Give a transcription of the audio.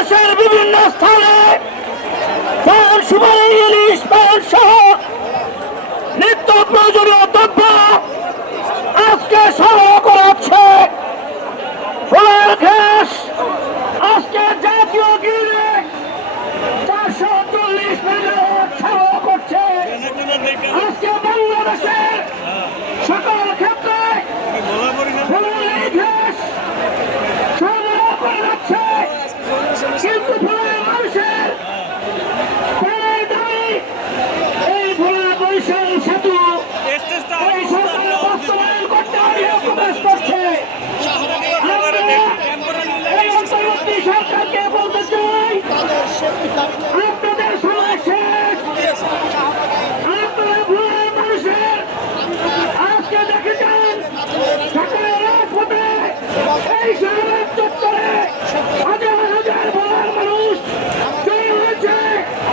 বাংলাদেশের বিভিন্ন স্থানে পান সুপারি, ইলিশ পান সহ নিত্য প্রয়োজনীয় দ্রব্য আজকে সংগ্রহ করা হচ্ছে ফুলের ঘাস। আজকে জাতীয় গিরে চারশো চল্লিশ মিলিয়ন সংগ্রহ করছে। আজকে আজকে